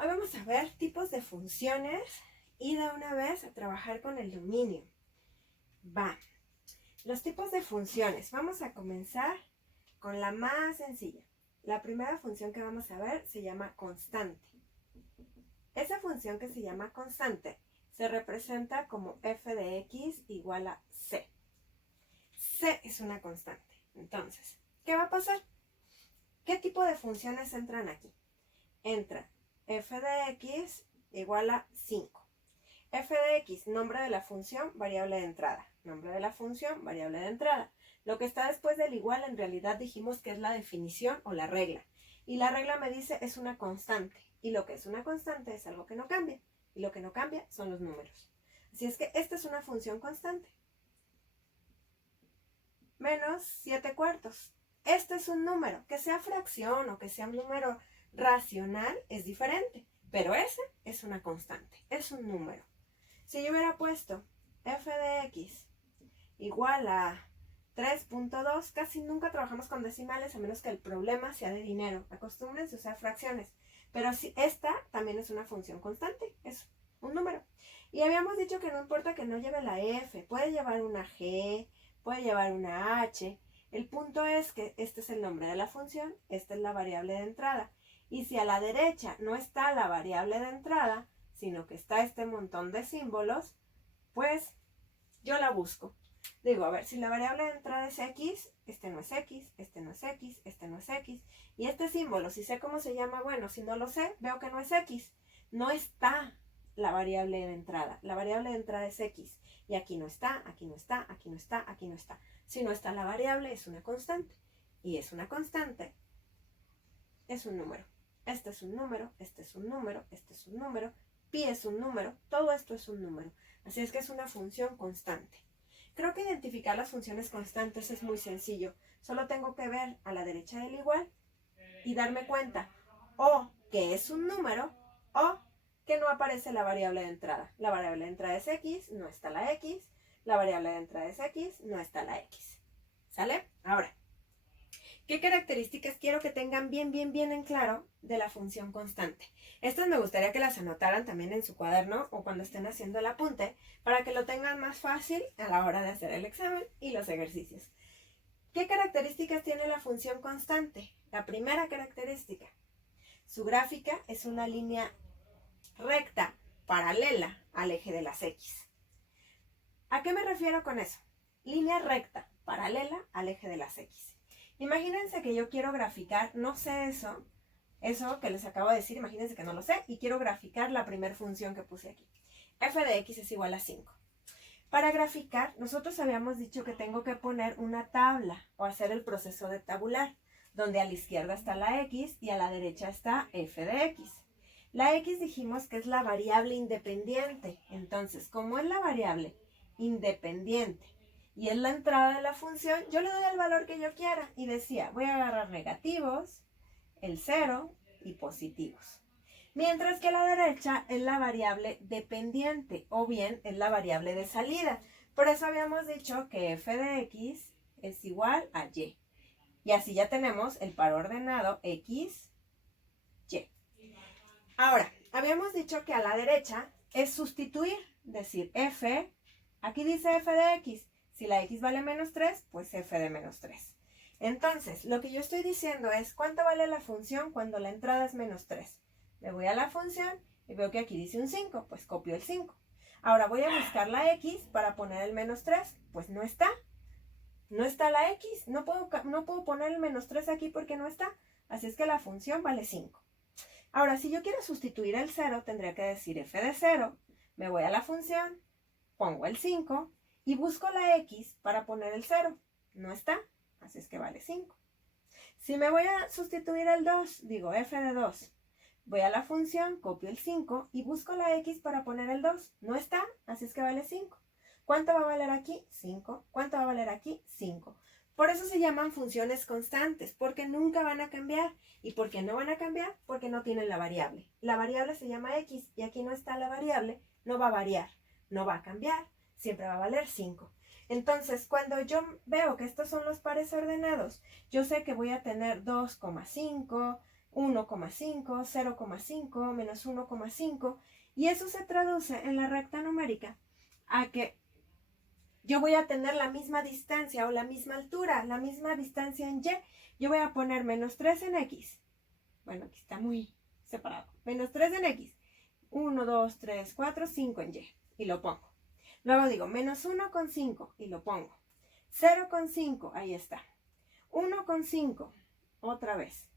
Hoy vamos a ver tipos de funciones y de una vez a trabajar con el dominio. Va. Los tipos de funciones. Vamos a comenzar con la más sencilla. La primera función que vamos a ver se llama constante. Esa función que se llama constante se representa como f de x igual a c. C es una constante. Entonces, ¿qué va a pasar? ¿Qué tipo de funciones entran aquí? Entra f de x igual a 5. F de x, nombre de la función, variable de entrada. Nombre de la función, variable de entrada. Lo que está después del igual en realidad dijimos que es la definición o la regla. Y la regla me dice es una constante. Y lo que es una constante es algo que no cambia. Y lo que no cambia son los números. Así es que esta es una función constante. Menos 7/4. Este es un número. Que sea fracción o que sea un número racional es diferente. Pero ese es una constante. Es un número. Si yo hubiera puesto f de x igual a 3.2, casi nunca trabajamos con decimales a menos que el problema sea de dinero. Acostúmbrense a usar fracciones. Pero si esta también es una función constante, es un número. Y habíamos dicho que no importa que no lleve la f, puede llevar una g, puede llevar una h. El punto es que este es el nombre de la función, esta es la variable de entrada. Y si a la derecha no está la variable de entrada, sino que está este montón de símbolos, pues yo la busco. Digo, a ver, si la variable de entrada es x, este no es x, este no es x, este no es x. Y este símbolo, si sé cómo se llama, bueno, si no lo sé, veo que no es x. No está la variable de entrada. La variable de entrada es x. Y aquí no está, aquí no está, aquí no está, aquí no está. Si no está la variable, es una constante. Y es una constante, es un número. Este es un número, este es un número, este es un número. Pi es un número, todo esto es un número. Así es que es una función constante. Creo que identificar las funciones constantes es muy sencillo. Solo tengo que ver a la derecha del igual y darme cuenta o que es un número o que no aparece la variable de entrada. La variable de entrada es x, no está la x. La variable de entrada es x, no está la x. ¿Sale? Ahora, ¿qué características quiero que tengan bien en claro de la función constante? Estas me gustaría que las anotaran también en su cuaderno o cuando estén haciendo el apunte para que lo tengan más fácil a la hora de hacer el examen y los ejercicios. ¿Qué características tiene la función constante? La primera característica, su gráfica es una línea recta paralela al eje de las x. ¿A qué me refiero con eso? Línea recta paralela al eje de las x. Imagínense que yo quiero graficar, no sé eso que les acabo de decir, imagínense que no lo sé, y quiero graficar la primera función que puse aquí. F de x es igual a 5. Para graficar, nosotros habíamos dicho que tengo que poner una tabla o hacer el proceso de tabular, donde a la izquierda está la x y a la derecha está f de x. La x dijimos que es la variable independiente, entonces como es la variable independiente y es la entrada de la función, yo le doy el valor que yo quiera y decía, voy a agarrar negativos, el 0 y positivos. Mientras que a la derecha es la variable dependiente o bien es la variable de salida. Por eso habíamos dicho que f de x es igual a y. Y así ya tenemos el par ordenado x, y. Ahora, habíamos dicho que a la derecha es sustituir, decir f, aquí dice f de x. Si la x vale menos 3, pues f de menos 3. Entonces, lo que yo estoy diciendo es, ¿cuánto vale la función cuando la entrada es menos 3? Me voy a la función y veo que aquí dice un 5, pues copio el 5. Ahora voy a buscar la x para poner el menos 3, pues no está. No está la x, no puedo poner el menos 3 aquí porque no está. Así es que la función vale 5. Ahora, si yo quiero sustituir el 0, tendría que decir f de 0, me voy a la función, pongo el 5 y busco la x para poner el 0. No está, así es que vale 5. Si me voy a sustituir el 2, digo f de 2. Voy a la función, copio el 5 y busco la x para poner el 2. No está, así es que vale 5. ¿Cuánto va a valer aquí? 5. ¿Cuánto va a valer aquí? 5. Por eso se llaman funciones constantes, porque nunca van a cambiar. ¿Y por qué no van a cambiar? Porque no tienen la variable. La variable se llama x y aquí no está la variable, no va a variar, no va a cambiar, siempre va a valer 5. Entonces, cuando yo veo que estos son los pares ordenados, yo sé que voy a tener 2,5, 1,5, 0,5, menos 1,5, y eso se traduce en la recta numérica a que yo voy a tener la misma distancia o la misma altura, la misma distancia en Y. Yo voy a poner menos 3 en X. Bueno, aquí está muy separado. Menos 3 en X. 1, 2, 3, 4, 5 en Y. Y lo pongo. Luego digo menos 1,5 y lo pongo. 0,5, ahí está. 1,5, otra vez.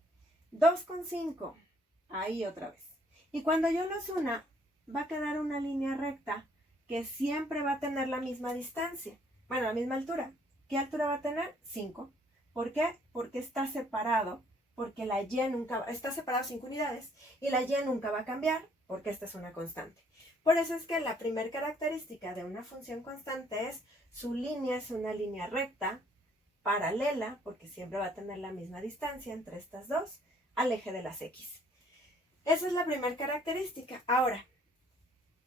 2,5, ahí otra vez. Y cuando yo los una, va a quedar una línea recta que siempre va a tener la misma distancia. Bueno, la misma altura. ¿Qué altura va a tener? 5. ¿Por qué? Porque está separado. Porque la Y nunca está separado 5 unidades y la Y nunca va a cambiar porque esta es una constante. Por eso es que la primera característica de una función constante es su línea es una línea recta, paralela, porque siempre va a tener la misma distancia entre estas dos, al eje de las X. Esa es la primera característica. Ahora,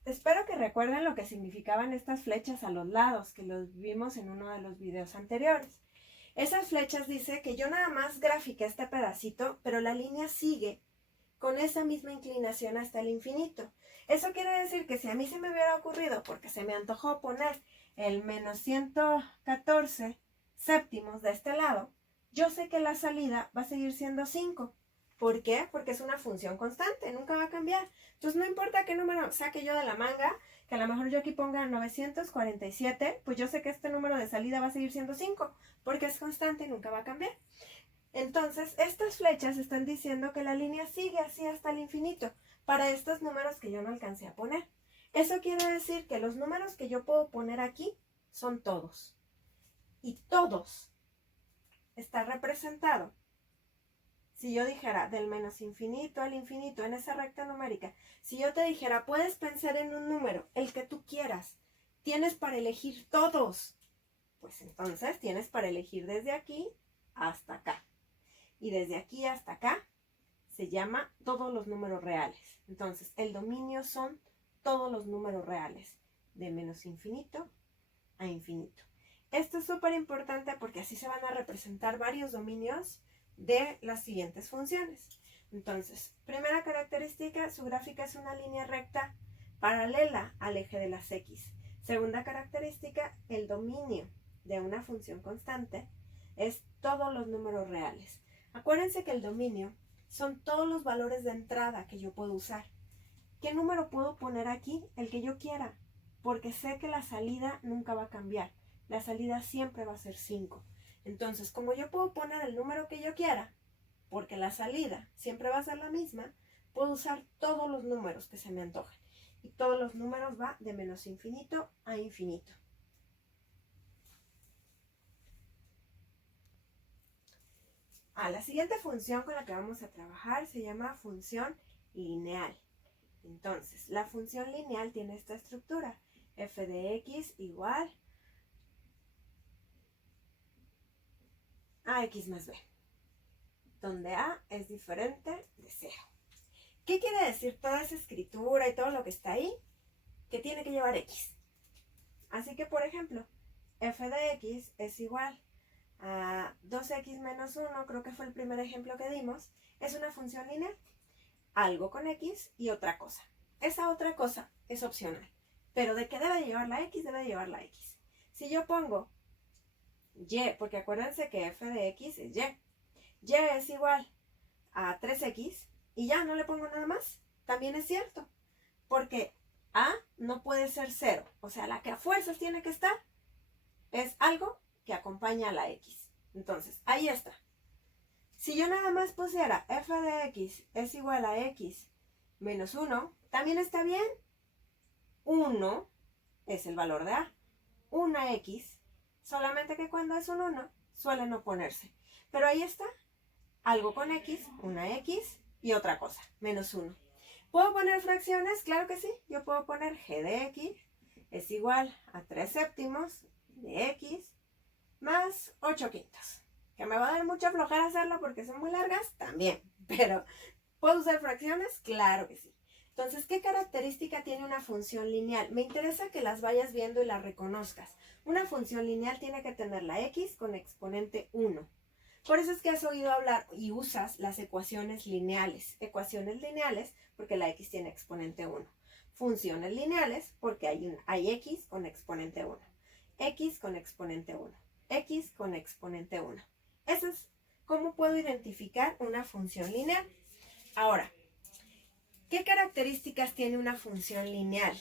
espero que recuerden lo que significaban estas flechas a los lados, que los vimos en uno de los videos anteriores. Esas flechas dice que yo nada más grafiqué este pedacito, pero la línea sigue con esa misma inclinación hasta el infinito. Eso quiere decir que si a mí se me hubiera ocurrido, porque se me antojó poner el menos 114 séptimos de este lado, yo sé que la salida va a seguir siendo 5. ¿Por qué? Porque es una función constante, nunca va a cambiar. Entonces no importa qué número saque yo de la manga, que a lo mejor yo aquí ponga 947, pues yo sé que este número de salida va a seguir siendo 5, porque es constante y nunca va a cambiar. Entonces, estas flechas están diciendo que la línea sigue así hasta el infinito para estos números que yo no alcancé a poner. Eso quiere decir que los números que yo puedo poner aquí son todos. Y todos está representado. Si yo dijera del menos infinito al infinito en esa recta numérica, si yo te dijera, puedes pensar en un número, el que tú quieras, tienes para elegir todos, pues entonces tienes para elegir desde aquí hasta acá. Y desde aquí hasta acá se llama todos los números reales. Entonces, el dominio son todos los números reales, de menos infinito a infinito. Esto es súper importante porque así se van a representar varios dominios de las siguientes funciones. Entonces, primera característica, su gráfica es una línea recta paralela al eje de las X. Segunda característica, el dominio de una función constante es todos los números reales. Acuérdense que el dominio son todos los valores de entrada que yo puedo usar. ¿Qué número puedo poner aquí? El que yo quiera, porque sé que la salida nunca va a cambiar. La salida siempre va a ser 5. Entonces, como yo puedo poner el número que yo quiera, porque la salida siempre va a ser la misma, puedo usar todos los números que se me antojen. Y todos los números va de menos infinito a infinito. La siguiente función con la que vamos a trabajar se llama función lineal. Entonces, la función lineal tiene esta estructura. F de x igual a x más b, donde a es diferente de 0. ¿Qué quiere decir toda esa escritura y todo lo que está ahí? Que tiene que llevar x. Así que, por ejemplo, f de x es igual a 2x menos 1, creo que fue el primer ejemplo que dimos, es una función lineal. Algo con x y otra cosa. Esa otra cosa es opcional, pero de qué debe llevar la x, debe llevar la x. Si yo pongo y, porque acuérdense que f de x es y es igual a 3x y ya no le pongo nada más, también es cierto, porque a no puede ser 0, o sea, la que a fuerzas tiene que estar es algo que acompaña a la x. Entonces, ahí está. Si yo nada más pusiera f de x es igual a x menos 1, también está bien. 1 es el valor de a. Una x, solamente que cuando es un 1 suele no ponerse. Pero ahí está. Algo con x, una x y otra cosa, menos 1. ¿Puedo poner fracciones? Claro que sí. Yo puedo poner g de x es igual a 3 séptimos de x más 8 quintos. ¿Que me va a dar mucha flojera hacerlo porque son muy largas? También. Pero, ¿puedo usar fracciones? Claro que sí. Entonces, ¿qué característica tiene una función lineal? Me interesa que las vayas viendo y las reconozcas. Una función lineal tiene que tener la x con exponente 1. Por eso es que has oído hablar y usas las ecuaciones lineales. Ecuaciones lineales porque la x tiene exponente 1. Funciones lineales porque hay x con exponente 1. X con exponente 1. X con exponente 1. Eso es cómo puedo identificar una función lineal. Ahora, ¿qué características tiene una función lineal?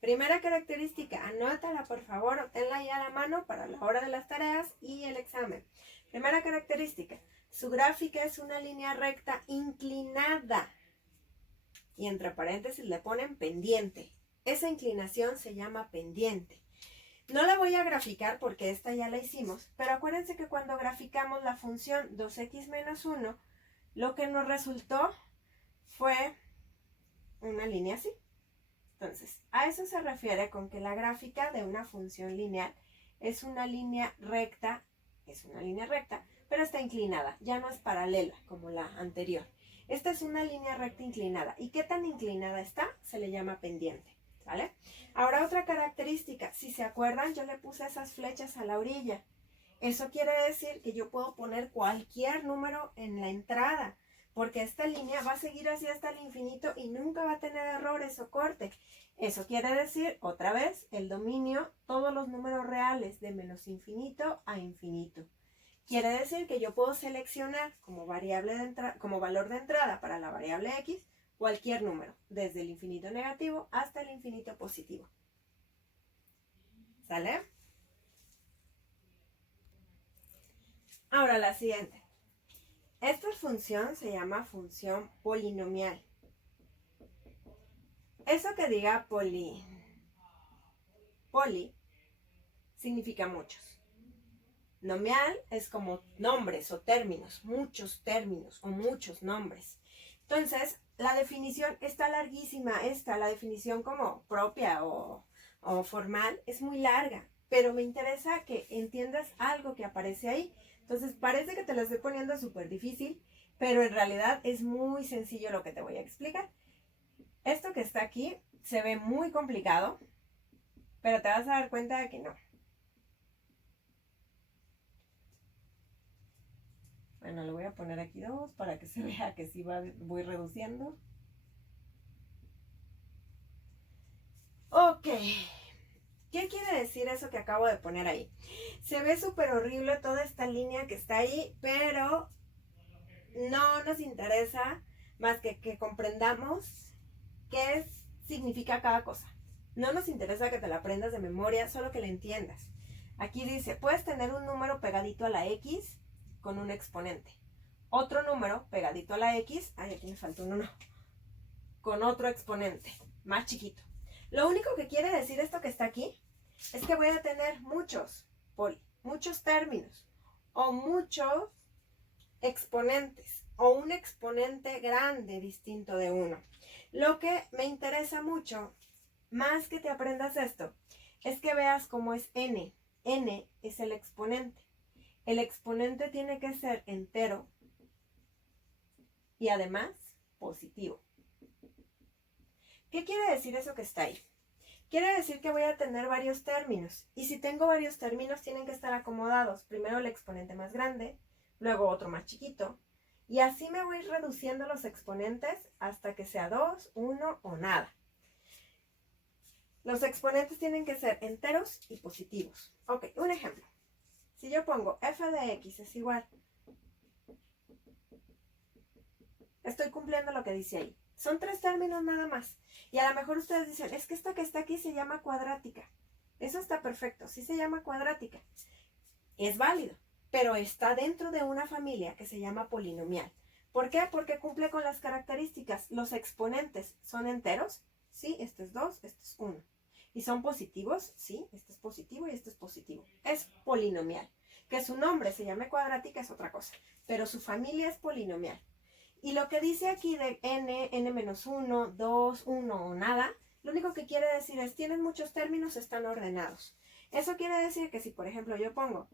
Primera característica, anótala por favor, o tenla ya a la mano para la hora de las tareas y el examen. Primera característica, su gráfica es una línea recta inclinada. Y entre paréntesis le ponen pendiente. Esa inclinación se llama pendiente. No la voy a graficar porque esta ya la hicimos, pero acuérdense que cuando graficamos la función 2x menos 1, lo que nos resultó fue una línea así. Entonces, a eso se refiere con que la gráfica de una función lineal es una línea recta, pero está inclinada, ya no es paralela como la anterior. Esta es una línea recta inclinada. ¿Y qué tan inclinada está? Se le llama pendiente, ¿vale? Ahora otra característica, si se acuerdan, yo le puse esas flechas a la orilla. Eso quiere decir que yo puedo poner cualquier número en la entrada, porque esta línea va a seguir así hasta el infinito y nunca va a tener errores o corte. Eso quiere decir, otra vez, el dominio, todos los números reales de menos infinito a infinito. Quiere decir que yo puedo seleccionar como valor de entrada para la variable x cualquier número, desde el infinito negativo hasta el infinito positivo. ¿Sale? Ahora la siguiente. Esta función se llama función polinomial. Eso que diga poli significa muchos. Nomial es como nombres o términos, muchos términos o muchos nombres. Entonces, la definición está larguísima. La definición como propia o formal es muy larga, pero me interesa que entiendas algo que aparece ahí. Entonces, parece que te lo estoy poniendo súper difícil, pero en realidad es muy sencillo lo que te voy a explicar. Esto que está aquí se ve muy complicado, pero te vas a dar cuenta de que no. Bueno, le voy a poner aquí 2 para que se vea que sí voy reduciendo. Ok. ¿Qué quiere decir eso que acabo de poner ahí? Se ve súper horrible toda esta línea que está ahí, pero no nos interesa más que comprendamos qué significa cada cosa. No nos interesa que te la aprendas de memoria, solo que la entiendas. Aquí dice, puedes tener un número pegadito a la x con un exponente. Otro número pegadito a la x, aquí me faltó un 1, con otro exponente, más chiquito. Lo único que quiere decir esto que está aquí es que voy a tener muchos términos o muchos exponentes o un exponente grande distinto de 1. Lo que me interesa mucho, más que te aprendas esto, es que veas cómo es n. N es el exponente. El exponente tiene que ser entero y además positivo. ¿Qué quiere decir eso que está ahí? Quiere decir que voy a tener varios términos. Y si tengo varios términos, tienen que estar acomodados. Primero el exponente más grande, luego otro más chiquito. Y así me voy reduciendo los exponentes hasta que sea 2, 1 o nada. Los exponentes tienen que ser enteros y positivos. Ok, un ejemplo. Si yo pongo f de x es igual, estoy cumpliendo lo que dice ahí. Son 3 términos nada más. Y a lo mejor ustedes dicen, es que esta que está aquí se llama cuadrática. Eso está perfecto, sí se llama cuadrática. Es válido, pero está dentro de una familia que se llama polinomial. ¿Por qué? Porque cumple con las características. Los exponentes son enteros. Sí, este es 2, este es 1. ¿Y son positivos? Sí, este es positivo y este es positivo. Es polinomial. Que su nombre se llame cuadrática es otra cosa, pero su familia es polinomial. Y lo que dice aquí de n-1, 2, 1 o nada, lo único que quiere decir es, tienen muchos términos, están ordenados. Eso quiere decir que si, por ejemplo, yo pongo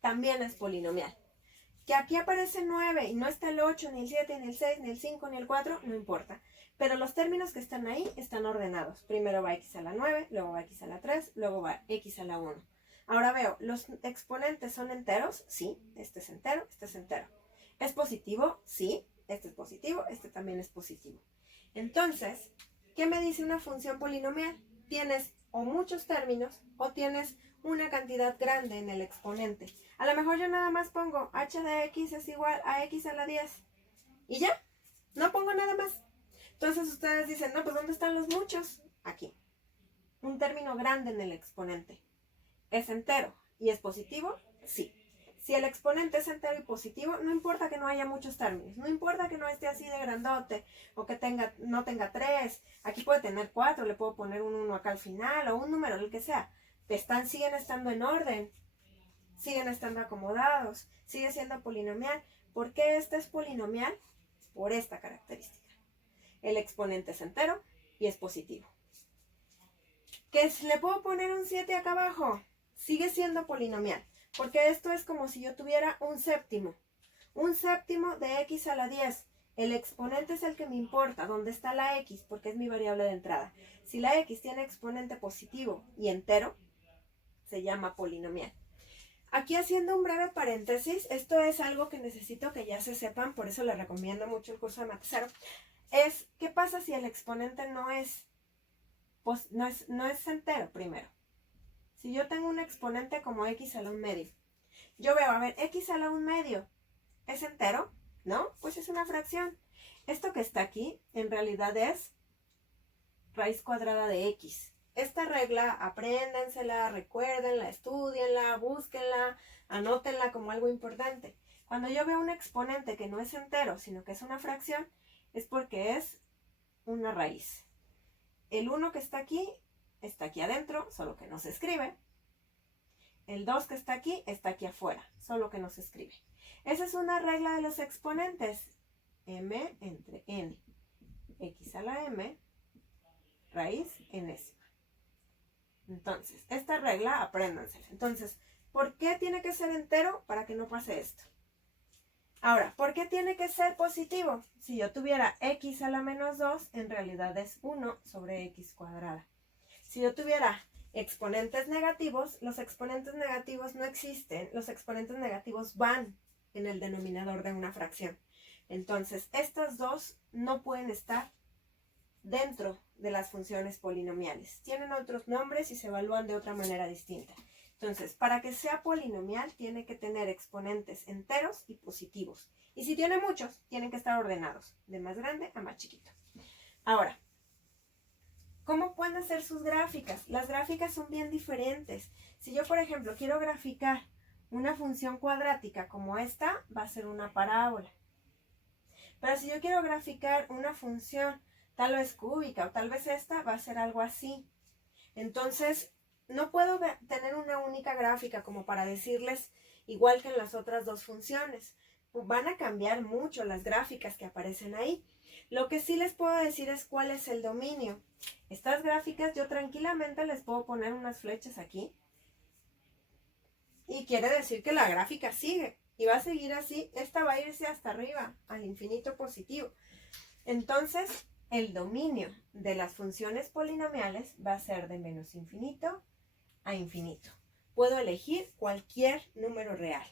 también es polinomial. Que aquí aparece 9 y no está el 8, ni el 7, ni el 6, ni el 5, ni el 4, no importa. Pero los términos que están ahí están ordenados. Primero va x a la 9, luego va x a la 3, luego va x a la 1. Ahora veo, ¿los exponentes son enteros? Sí, este es entero, este es entero. ¿Es positivo? Sí, este es positivo, este también es positivo. Entonces, ¿qué me dice una función polinomial? Tienes o muchos términos o tienes una cantidad grande en el exponente. A lo mejor yo nada más pongo h de x es igual a x a la 10 y ya, no pongo nada más. Entonces ustedes dicen, no, pues ¿dónde están los muchos? Aquí. Un término grande en el exponente. ¿Es entero y es positivo? Sí. Si el exponente es entero y positivo, no importa que no haya muchos términos, no importa que no esté así de grandote o que no tenga 3, aquí puede tener 4, le puedo poner un 1 acá al final o un número, el que sea. Siguen estando en orden, siguen estando acomodados, sigue siendo polinomial. ¿Por qué este es polinomial? Por esta característica. El exponente es entero y es positivo. ¿Que le puedo poner un 7 acá abajo? Sigue siendo polinomial, porque esto es como si yo tuviera un séptimo de x a la 10. El exponente es el que me importa, donde está la x, porque es mi variable de entrada. Si la x tiene exponente positivo y entero, se llama polinomial. Aquí haciendo un breve paréntesis, esto es algo que necesito que ya se sepan, por eso les recomiendo mucho el curso de Mate Cero, es ¿qué pasa si el exponente no es entero primero? Si yo tengo un exponente como x a la 1 medio, yo veo, a ver, x a la 1 medio, ¿es entero? ¿No? Pues es una fracción. Esto que está aquí, en realidad es raíz cuadrada de x. Esta regla, apréndansela, recuérdenla, estudienla, búsquenla, anótenla como algo importante. Cuando yo veo un exponente que no es entero, sino que es una fracción, es porque es una raíz. El 1 que está aquí adentro, solo que no se escribe. El 2 que está aquí afuera, solo que no se escribe. Esa es una regla de los exponentes. M entre n. X a la m, raíz enésima. Entonces, esta regla apréndansela. Entonces, ¿por qué tiene que ser entero? Para que no pase esto. Ahora, ¿por qué tiene que ser positivo? Si yo tuviera x a la menos 2, en realidad es 1 sobre x cuadrada. Si yo tuviera exponentes negativos, los exponentes negativos no existen. Los exponentes negativos van en el denominador de una fracción. Entonces, estas dos no pueden estar dentro de las funciones polinomiales. Tienen otros nombres y se evalúan de otra manera distinta. Entonces, para que sea polinomial, tiene que tener exponentes enteros y positivos. Y si tiene muchos, tienen que estar ordenados, de más grande a más chiquito. Ahora, ¿cómo pueden hacer sus gráficas? Las gráficas son bien diferentes. Si yo, por ejemplo, quiero graficar una función cuadrática como esta, va a ser una parábola. Pero si yo quiero graficar una función tal vez cúbica o tal vez esta, va a ser algo así. Entonces, no puedo tener una única gráfica como para decirles igual que en las otras dos funciones. Van a cambiar mucho las gráficas que aparecen ahí. Lo que sí les puedo decir es cuál es el dominio. Estas gráficas yo tranquilamente les puedo poner unas flechas aquí. Y quiere decir que la gráfica sigue. Y va a seguir así. Esta va a irse hasta arriba, al infinito positivo. Entonces, el dominio de las funciones polinomiales va a ser de menos infinito a infinito. Puedo elegir cualquier número real.